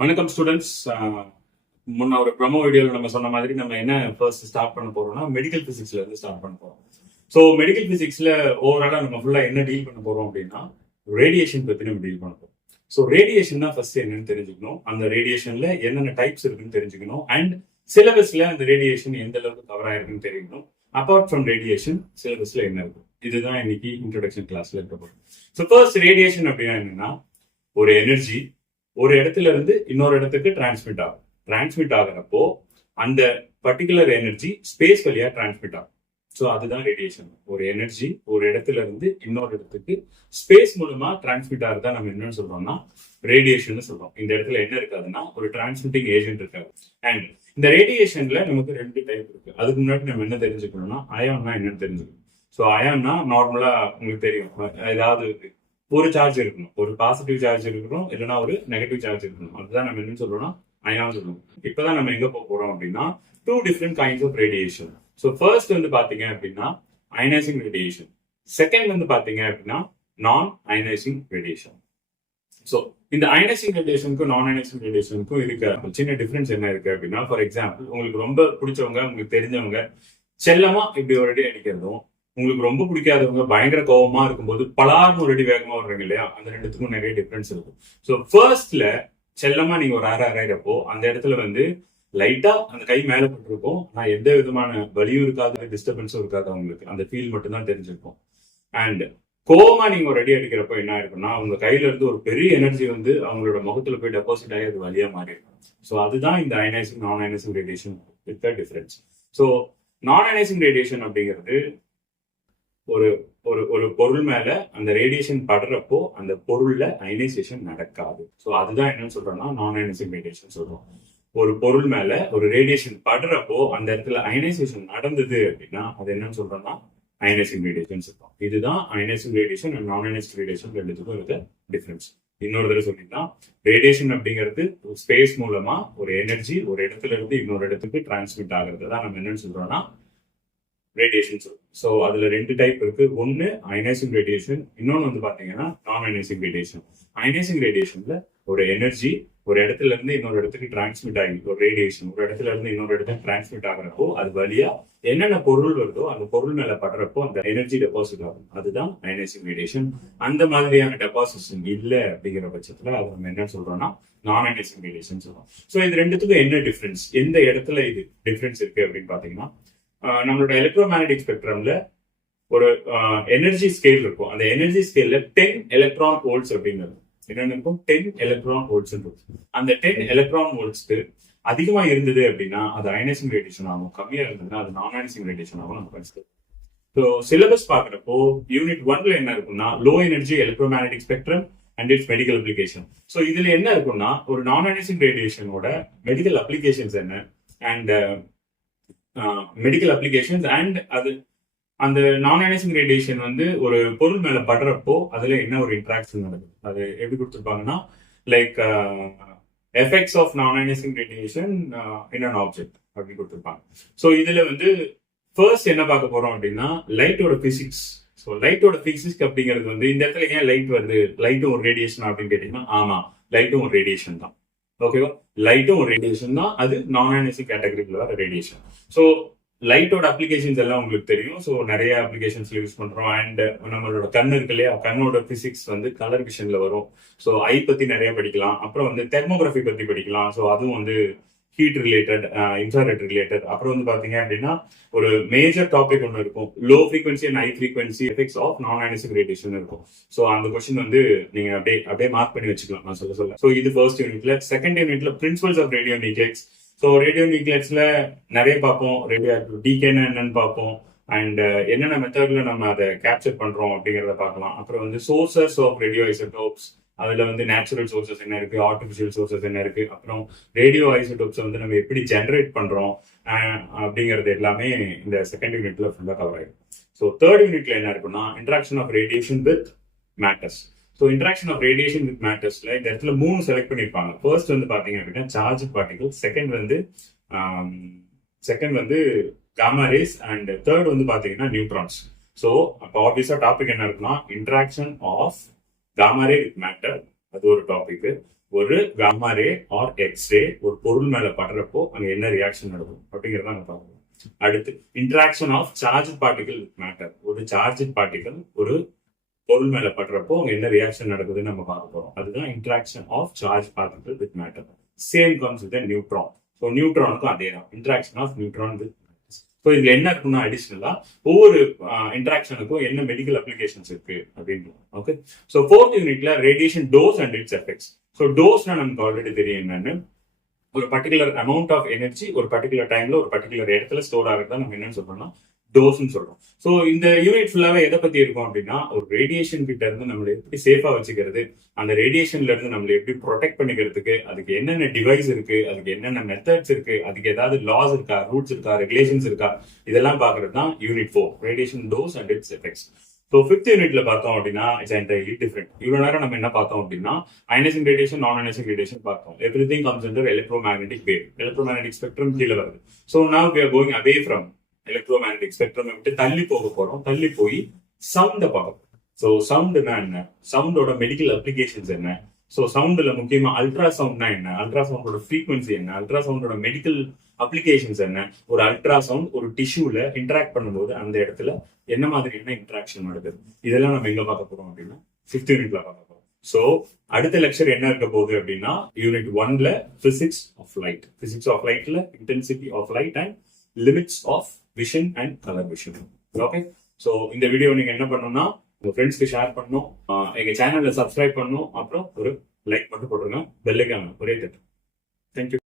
வணக்கம் ஸ்டூடெண்ட்ஸ். முன்ன ஒரு ப்ரமோ வீடியோவில் நம்ம சொன்ன மாதிரி நம்ம என்ன ஃபர்ஸ்ட் ஸ்டார்ட் பண்ண போறோம்னா மெடிக்கல் பிசிக்ஸ்ல இருந்து ஸ்டார்ட் பண்ண போறோம். ஸோ மெடிக்கல் பிசிக்ஸ்ல ஓவராலா நம்ம ஃபுல்லா என்ன டீல் பண்ண போறோம் அப்படின்னா ரேடியேஷன் பத்தி நம்ம டீல் பண்ண போறோம். ஸோ ரேடியேஷன் தான் ஃபர்ஸ்ட் என்னன்னு தெரிஞ்சுக்கணும், அந்த ரேடியேஷன்ல என்னென்ன டைப்ஸ் இருக்குன்னு தெரிஞ்சுக்கணும், அண்ட் சிலபஸ்ல அந்த ரேடியேஷன் எந்த அளவுக்கு கவர் ஆயிருக்குன்னு தெரிஞ்சுக்கணும். அப்பார்ட் ஃப்ரம் ரேடியேஷன் சிலபஸ்ல என்ன இருக்கும், இதுதான் இன்னைக்கு இன்ட்ரோடக்ஷன் கிளாஸ்ல இருக்க போறோம். ஸோ ஃபர்ஸ்ட் ரேடியேஷன் அப்படின்னா என்னன்னா, ஒரு எனர்ஜி ஒரு இடத்துல இருந்து இன்னொரு இடத்துக்கு டிரான்ஸ்மிட் ஆகும். டிரான்ஸ்மிட் ஆகிறப்போ அந்த பர்டிகுலர் எனர்ஜி ஸ்பேஸ் வழியா டிரான்ஸ்மிட் ஆகும். ஸோ அதுதான் ரேடியேஷன். ஒரு எனர்ஜி ஒரு இடத்துல இருந்து இன்னொரு இடத்துக்கு ஸ்பேஸ் மூலமா டிரான்ஸ்மிட் ஆகிறதா நம்ம என்னன்னு சொல்றோம்னா ரேடியேஷன் சொல்றோம். இந்த இடத்துல என்ன இருக்காதுன்னா ஒரு டிரான்ஸ்மிட்டிங் ஏஜென்ட் இருக்காது. அண்ட் இந்த ரேடியேஷன்ல நமக்கு ரெண்டு டைப் இருக்கு. அதுக்கு முன்னாடி நம்ம என்ன தெரிஞ்சுக்கணும்னா அயான்னா என்னன்னு தெரிஞ்சுக்கணும். ஸோ அயான்னா நார்மலா உங்களுக்கு தெரியும், ஏதாவது ஒரு சார்ஜ் இருக்கணும், ஒரு பாசிட்டிவ் சார்ஜ் இருக்கணும், இல்லைன்னா ஒரு நெகட்டிவ் சார்ஜ் இருக்கணும். அதுதான் நம்ம என்ன சொல்றோம்னா அயான் சொல்லுவோம். இப்பதான் நம்ம எங்க போக போறோம் அப்படின்னா two different kinds of radiation. So first வந்து பாத்தீங்க அப்படின்னா அயனைசிங் ரேடியேஷன், செகண்ட் வந்து பாத்தீங்க அப்படின்னா நான் அயனைசிங் ரேடியேஷன். ஸோ இந்த அயனைசிங் ரேடியேஷனுக்கும் நான் அயனைசிங் ரேடியேஷனுக்கும் இருக்க சின்ன டிஃபரன்ஸ் என்ன இருக்கு அப்படின்னா, ஃபார் எக்ஸாம்பிள் உங்களுக்கு ரொம்ப பிடிச்சவங்க, உங்களுக்கு தெரிஞ்சவங்க செல்லமா இப்படி ஒரு அடி அடிக்கிறதும், உங்களுக்கு ரொம்ப பிடிக்காதவங்க பயங்கர கோபமா இருக்கும்போது பலார்னு ஒரு அடி வேகமா வர்றீங்க இல்லையா, அந்த ரெண்டுத்துக்கும் நிறைய டிஃபரன்ஸ் இருக்கும். ஸோ ஃபர்ஸ்ட்ல செல்லமா நீங்க ஒரு அரைறப்போ அந்த இடத்துல வந்து லைட்டா அந்த கை மேல பட்டிருக்கும், நான் எந்த விதமான வலியும் இருக்காது, டிஸ்டர்பன்ஸும் இருக்காது, அவங்களுக்கு அந்த ஃபீல் மட்டும் தான் தெரிஞ்சிருக்கும். அண்ட் கோவமா நீங்க ஒரு அடி அடிக்கிறப்போ என்ன இருக்குன்னா, உங்க கையில இருந்து ஒரு பெரிய எனர்ஜி வந்து அவங்களோட முகத்துல போய் டெபாசிட் ஆகி அது வழியா மாறி இருக்கும். ஸோ அதுதான் இந்த அயனைசிங் நான் அயனைசிங் ரேடியேஷன் இருக்க டிஃபரன்ஸ். ஸோ நான் அயனைசிங் ரேடியேஷன் அப்படிங்கிறது ஒரு ஒரு ஒரு பொருள் மேல அந்த ரேடியேஷன் படுறப்போ அந்த பொருள்ல அயனைசேஷன் நடக்காது. ஸோ அதுதான் என்னன்னு சொல்றோம்னா நான் அயனைசிங் ரேடியேஷன் சொல்றோம். ஒரு பொருள் மேல ஒரு ரேடியேஷன் படுறப்போ அந்த இடத்துல அயனைசேஷன் நடந்தது அப்படின்னா அது என்னன்னு சொல்றோம்னா அயனைசிங் ரேடியேஷன் சொல்றோம். இதுதான் அயனைசிங் ரேடியேஷன் அண்ட் நான் அயனைசிங் ரேடியேஷன் ரெண்டுத்துக்கும் இருக்க டிஃபரன்ஸ். இன்னொரு தடவை சொல்லிட்டா, ரேடியேஷன் அப்படிங்கிறது ஸ்பேஸ் மூலமா ஒரு எனர்ஜி ஒரு இடத்துல இருந்து இன்னொரு இடத்துக்கு டிரான்ஸ்மிட் ஆகிறது தான் நம்ம என்னன்னு சொல்றோம்னா ரேடியேஷன் சொல்லுவோம். ஸோ அதுல ரெண்டு டைப் இருக்கு. ஒன்னு அயனைசிங் ரேடியேஷன், இன்னொன்னு வந்து பாத்தீங்கன்னா நான் அயனைசிங் ரேடியேஷன். அயனைசிங் ரேடியேஷன்ல ஒரு எனர்ஜி ஒரு இடத்துல இருந்து இன்னொரு இடத்துக்கு டிரான்ஸ்மிட் ஆகி, ஒரு ரேடியேஷன் ஒரு இடத்துல இருந்து இன்னொரு இடத்துக்கு டிரான்ஸ்மிட் ஆகிறப்போ அது வழியா என்னென்ன பொருள் வருதோ அந்த பொருள் மேல படுறப்போ அந்த எனர்ஜி டெபாசிட் ஆகும். அதுதான் அயனைசிங் ரேடியேஷன். அந்த மாதிரியான டெபாசிஷன் இல்லை அப்படிங்கிற பட்சத்துல அது நம்ம என்ன சொல்றோம்னா நான் அயனைசிங் ரேடியேஷன் சொல்றோம். ஸோ இது ரெண்டுத்துக்கும் என்ன டிஃபரன்ஸ், எந்த இடத்துல இது டிஃபரன்ஸ் இருக்கு அப்படின்னு பாத்தீங்கன்னா, நம்மளோட எலக்ட்ரோமேக்னெட்டிக் ஸ்பெக்ட்ரம்ல ஒரு எனர்ஜி ஸ்கேல் இருக்கும். அந்த எனர்ஜி ஸ்கேல்ல 10 எலக்ட்ரான் வோல்ட்ஸ் அப்படின்னு என்னென்ன இருக்கும், 10 எலக்ட்ரான் வோல்ட்ஸ் இருக்கும். அந்த 10 எலக்ட்ரான் வோல்ட்ஸ்க்கு அதிகமா இருந்தது அப்படின்னா அது அயனைசிங் ரேடியேஷன் ஆகும், கம்மியா இருந்ததுன்னா அது நான் அயனைசிங் ரேடியேஷன் ஆகும் நம்ம கன்சிடர். ஸோ சிலபஸ் பாக்குறப்போ யூனிட் 1ல என்ன இருக்கும்னா low energy electromagnetic spectrum and it's medical application. So இதுல என்ன இருக்கும்னா ஒரு நான் அயனைசிங் ரேடியேஷனோட மெடிக்கல் அப்ளிகேஷன்ஸ் என்ன அண்ட் மெடிக்கல் அப்ளிகேஷன்ஸ் அண்ட் அது அந்த நான் அயனைசிங் ரேடியேஷன் வந்து ஒரு பொருள் மேல படுறப்போ அதுல என்ன ஒரு இன்ட்ராக்ஷன் நடக்குது, அது எப்படி கொடுத்துருப்பாங்கன்னா like effects of non ionising radiation in an object அப்படி கொடுத்துருப்பாங்க. ஸோ இதுல வந்து ஃபர்ஸ்ட் என்ன பார்க்க போறோம் அப்படின்னா லைட்டோட பிசிக்ஸ். ஸோ லைட்டோட பிசிக்ஸ் அப்படிங்கிறது வந்து இந்த இடத்துல ஏன் லைட் வருது, லைட்டும் ஒரு ரேடியேஷன் அப்படின்னு கேட்டீங்கன்னா ஆமா, லைட்டும் ஒரு ரேடியேஷன் தான். ஓகேவா, லைட்டும் ஒரு ரேடியேஷன் தான், அது நான் அயனைசிங் கேட்டகரியில் வர ரேடியேஷன். ஸோ லைட்டோட அப்ளிகேஷன்ஸ் எல்லாம் உங்களுக்கு தெரியும். ஸோ நிறைய அப்ளிகேஷன்ஸ்ல யூஸ் பண்றோம். அண்ட் நம்மளோட கண் இருக்கு இல்லையா, கண்ணோட பிசிக்ஸ் வந்து கலர் விஷன்ல வரும். ஸோ ஐ பத்தி நிறைய படிக்கலாம். அப்புறம் வந்து தெர்மோகிராஃபி பத்தி படிக்கலாம். ஸோ அதுவும் வந்து ஹீட் ரிலேட்டட், இன்ஃப்ராரெட் ரிலேட்டட். அப்புறம் வந்து பாத்தீங்க அப்படின்னா ஒரு மேஜர் டாபிக் ஒன்று இருக்கும், low frequency and high frequency effects of non ionising radiation இருக்கும். ஸோ அந்த கொஸ்டின் வந்து நீங்க அப்படியே மார்க் பண்ணி வச்சுக்கலாம் நான் சொல்ல. ஸோ இது ஃபர்ஸ்ட் யூனிட்ல. செகண்ட் யூனிட்ல principles of radio nucleus. So radio நியூக்ளியஸ்ல நிறைய பார்ப்போம், ரேடியோ ஆக்டிவ் டிகேனா என்னன்னு பார்ப்போம், அண்ட் என்னென்ன மெத்தட்ல நம்ம அதை கேப்சர் பண்றோம் அப்படிங்கிறத பார்க்கலாம். அப்புறம் வந்து சோர்சஸ் ஆஃப் ரேடியோ ஐசோடோப்ஸ், அதுல வந்து நேச்சுரல் சோர்சஸ் என்ன இருக்கு, ஆர்டிபிஷியல் சோர்சஸ் என்ன இருக்கு, அப்புறம் ரேடியோ ஐசோடோப்ஸ் வந்து நம்ம எப்படி ஜென்ரேட் பண்றோம் அப்படிங்கிறது எல்லாமே இந்த செகண்ட் யூனிட்ல ஃபுல்லா கவர் ஆயிடும். ஸோ தேர்ட் யூனிட்ல என்ன இருக்குன்னா interaction of radiation with matters. So interaction of radiation with மேட்டர்ஸ்ல இந்த இடத்துல 3 செலக்ட் பண்ணிருப்பாங்க. ஃபர்ஸ்ட் வந்து பாத்தீங்க அப்படின்னா சார்ஜ் பார்ட்டிகல், செகண்ட் வந்து காமா ரேஸ், அண்ட் தேர்ட் வந்து பாத்தீங்கன்னா நியூட்ரான்ஸ். ஸோ அப்போ ஆப்வியஸா டாபிக் என்ன இருக்குன்னா interaction of gamma ray with matter, அது ஒரு டாபிக். ஒரு காமா ரே ஆர் எக்ஸ்ரே ஒரு பொருள் மேல படுறப்போ அங்க என்ன ரியாக்ஷன் நடக்கும் அப்படிங்கறத நாங்க பார்க்கணும். அடுத்து interaction of charge particle with matter. ஒரு சார்ஜ் பார்ட்டிகல் ஒரு பொருள் மேல படுறப்போ அங்க என்ன ரியாக்ஷன் நடக்குதுன்னு நம்ம பார்க்க போறோம். அதுதான் interaction of charge particle with matter. Same comes with neutron. So நியூட்ரானுக்கும் அதே தான், interaction of neutron with. So இதுல என்ன இருக்குன்னா அடிஷனலா ஒவ்வொரு இன்டராக்ஷனுக்கும் என்ன மெடிக்கல் அப்ளிகேஷன்ஸ் இருக்கு அப்படின்னு. ஓகே, ஸோ 4th யூனிட்ல radiation dose and its effects. So டோஸ்னா நமக்கு ஆல்ரெடி தெரியும் என்னன்னு, ஒரு பர்டிகுலர் அமௌண்ட் ஆஃப் எனர்ஜி ஒரு பர்டிகுலர் டைம்ல ஒரு பர்டிகுலர் இடத்துல ஸ்டோர் ஆகிறதா நம்ம என்னன்னு சொல்றோம்னா டோஸ்ன்னு சொல்றோம். ஸோ இந்த யூனிட் ஃபுல்லாவே எதை பத்தி இருக்கும் அப்படின்னா, ஒரு ரேடியேஷன் கிட்ட இருந்து நம்மளை எப்படி சேஃபா வச்சுக்கிறது, அந்த ரேடியேஷன்ல இருந்து நம்மளை எப்படி ப்ரொடெக்ட் பண்ணிக்கிறதுக்கு அதுக்கு என்னென்ன டிவைஸ் இருக்கு, அதுக்கு என்னென்ன மெத்தட்ஸ் இருக்கு, அதுக்கு ஏதாவது லாஸ் இருக்கா, ரூல்ஸ் இருக்கா, ரெகுலேஷன்ஸ் இருக்கா, இதெல்லாம் பாக்குறது தான் unit 4 radiation dose and its effects. So 5th யூனிட்ல பார்த்தோம் அப்படின்னா இட்ஸ் என்டையர்லி டிஃபரெண்ட். இவ்வளவு நேரம் நம்ம என்ன பார்த்தோம் அப்படின்னா ionising radiation, non ionising radiation பார்த்தோம். Everything comes under electromagnetic wave. Electromagnetic spectrum கீழே வருது. So now we are going away from electromagnetic spectrum விட்டு தள்ளி போக போறோம். தள்ளி போய் சவுண்ட பார்க்கணும். ஸோ சவுண்ட்னா என்ன, சவுண்டோட மெடிக்கல் அப்ளிகேஷன்ஸ் என்ன, ஸோ சவுண்ட்ல முக்கியமா அல்ட்ரா சவுண்ட்னா என்ன, அல்ட்ரா சவுண்டோட ஃப்ரீக்வன்சி என்ன, அல்ட்ரா சவுண்டோட மெடிக்கல் அப்ளிகேஷன்ஸ் என்ன, ஒரு அல்ட்ரா சவுண்ட் ஒரு டிஷ்யூல இன்டராக்ட் பண்ணும்போது அந்த இடத்துல என்ன மாதிரியான இன்டராக்ஷன் நடக்குது, இதெல்லாம் நம்ம எங்க பார்க்க போறோம் அப்படின்னா 5th யூனிட்ல பார்க்க போறோம். ஸோ அடுத்த லெக்சர் என்ன இருக்க போகுது அப்படின்னா யூனிட் 1ல physics of light. Physics of லைட்ல intensity of light and limits of vision and colour vision. Okay, so இந்த வீடியோ நீங்க என்ன பண்ணணும்னா உங்க ஃப்ரெண்ட்ஸ்க்கு ஷேர் பண்ணணும், எங்க சேனல்ல சப்ஸ்கிரைப் பண்ணணும், அப்புறம் ஒரு லைக் மட்டும் போட்டுருங்க, பெல் ஐகான் ஒரே தட்டு. தேங்க்யூ.